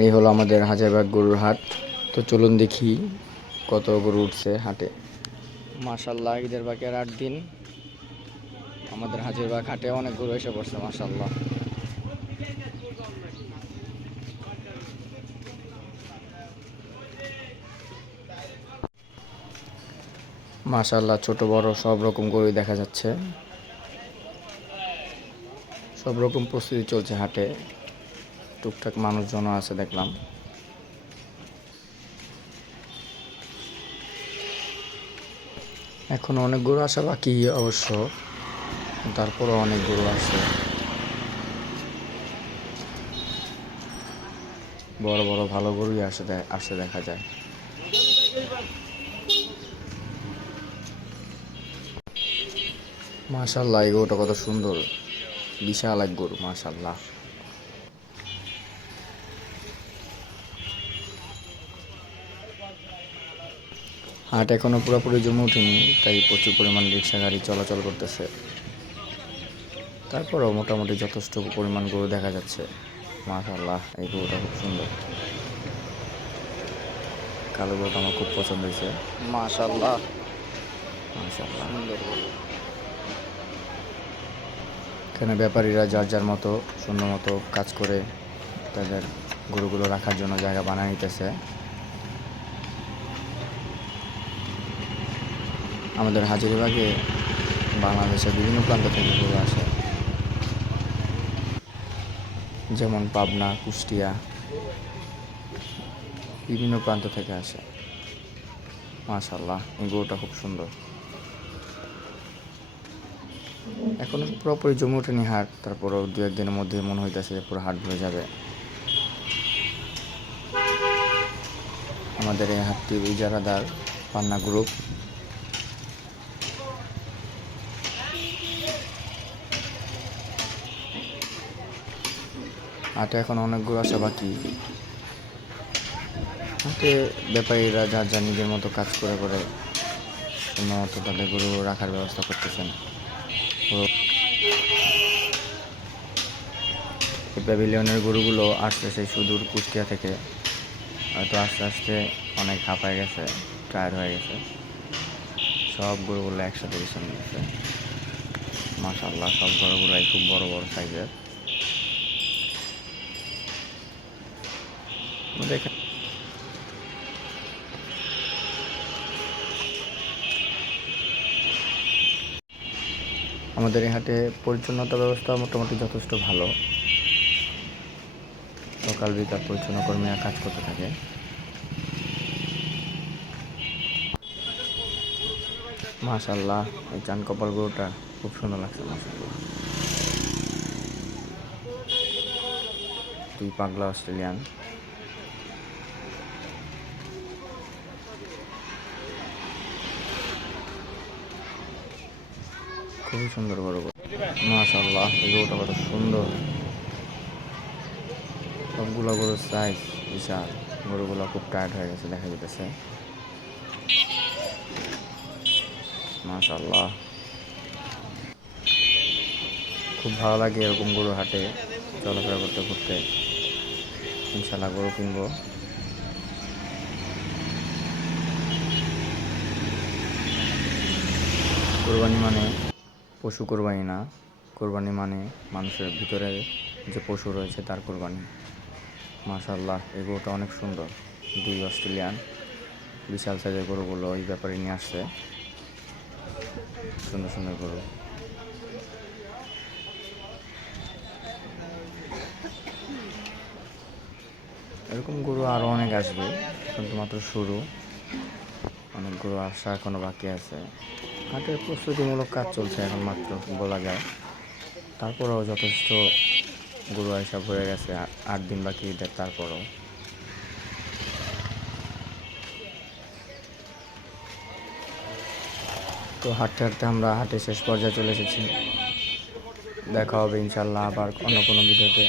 এই হলো আমাদের হাজারবাগ গরুর হাট। তো চলুন দেখি কত গরু উঠছে হাটে। মাশাল্লাহ, ঈদের বাকি আর 8 দিন, আমাদের হাজারবাগ হাটে অনেক গরু এসে পড়ছে। মাশাল্লাহ, মাশাল্লাহ, ছোট বড় সব রকম গরুই দেখা যাচ্ছে। সব রকম প্রস্তুতি চলছে হাটে। টুকটাক মানুষজনও আছে দেখলাম। এখনো অনেক গরু আসা বাকি অবশ্য, তারপরও অনেক গরু আছে। বড় বড় ভালো গরুই আসে দেখা যায়। মাশাল্লাহ, এই গরুটা কত সুন্দর, বিশাল এক গরু। মাশাল্লাহ, হাট এখনো পুরোপুরি জমে ওঠেনি, তাই প্রচুর পরিমাণ রিক্সা গাড়ি চলাচল করতেছে। তারপরও মোটামুটি যথেষ্ট পরিমাণ গরু দেখা যাচ্ছে। মাশাল্লাহ, এই গরুটা খুব সুন্দর। কালো গরুটা আমার খুব পছন্দ হয়েছে। মাশাল্লাহ, মাশাল্লাহ, সুন্দর গরু। এখানে ব্যাপারীরা যার যার মতো সুন্দর মতো কাজ করে তাদের গরুগুলো রাখার জন্য জায়গা বানিয়ে নিতেছে। আমাদের হাজারীবাগে বাংলাদেশের বিভিন্ন প্রান্ত থেকে গরু আসে, যেমন পাবনা, কুষ্টিয়া, বিভিন্ন প্রান্ত থেকে আসে। মাশাল্লাহ, এই গরুটা খুব সুন্দর। এখনো পুরোপুরি জমে ওঠেনি হাট, তারপরও 2-1 দিনের মধ্যে মনে হইতেছে যে পুরো হাট ভরে যাবে। আমাদের এই হাটটি ইজারাদার পান্না গ্রুপ। হাটে এখন অনেক গরু আসা বাকি। হাটে ব্যাপারীরা যার যার নিজের মতো কাজ করে করে সুন্দর মতো তাদের গরু রাখার ব্যবস্থা করতেছেন। এই প্যাভিলিয়নের গরুগুলো আসছে সেই সুদূর কুষ্টিয়া থেকে। হয়তো আস্তে আস্তে অনেক হাঁপায় গেছে, টায়ার্ড হয়ে গেছে। সব গরুগুলো একসাথে পিছনে গেছে। মাশাল্লাহ, সব গরুগুলাই খুব বড় বড় সাইজের। দেখেন, আমাদের এই হাটে পরিচ্ছন্নতা ব্যবস্থা মোটামুটি যথেষ্ট ভালো। সকাল বিকাল পরিচ্ছন্ন কর্মীরা কাজ করতে থাকে। মাশাল্লাহ, এই চান কপাল গরুটা খুব সুন্দর লাগছে। মাশাল্লাহ, দুই পাগলা অস্ট্রেলিয়ান। খুবই সুন্দর গরু। মাশাল্লাহ, এই গরুটা কত সুন্দর। সবগুলো গরুর সাইজ বিশাল। গরুগুলো খুব টায়ার্ড হয়ে গেছে দেখা যেতেছে। মাশাল্লাহ, খুব ভালো লাগে এরকম গরু হাটে চলাফেরা করতে করতে। ইনশাল্লাহ গরু কিনবো। কোরবানি মানে পশু কোরবানি না, কোরবানি মানে মানুষের ভিতরে যে পশু রয়েছে তার কোরবানি। মাশাল্লাহ, এই গরুটা অনেক সুন্দর। 2 অস্ট্রেলিয়ান বিশাল সাইজের গরুগুলো এই ব্যাপারে নিয়ে আসছে। সুন্দর সুন্দর গরু। এরকম গরু আরও অনেক আসবে, কিন্তু মাত্র শুরু। অনেক গরু আসা এখনো বাকি আছে। হাটের প্রস্তুতিমূলক কাজ চলছে এখন মাত্র বলা যায়। তারপরেও যথেষ্ট গরু আসা ভরে গেছে। 8 দিন বাকি ঈদের, তারপরেও। তো হাঁটতে হাঁটতে আমরা হাটের শেষ পর্যায়ে চলে এসেছি। দেখা হবে ইনশাল্লাহ আবার অন্য কোনো ভিডিওতে।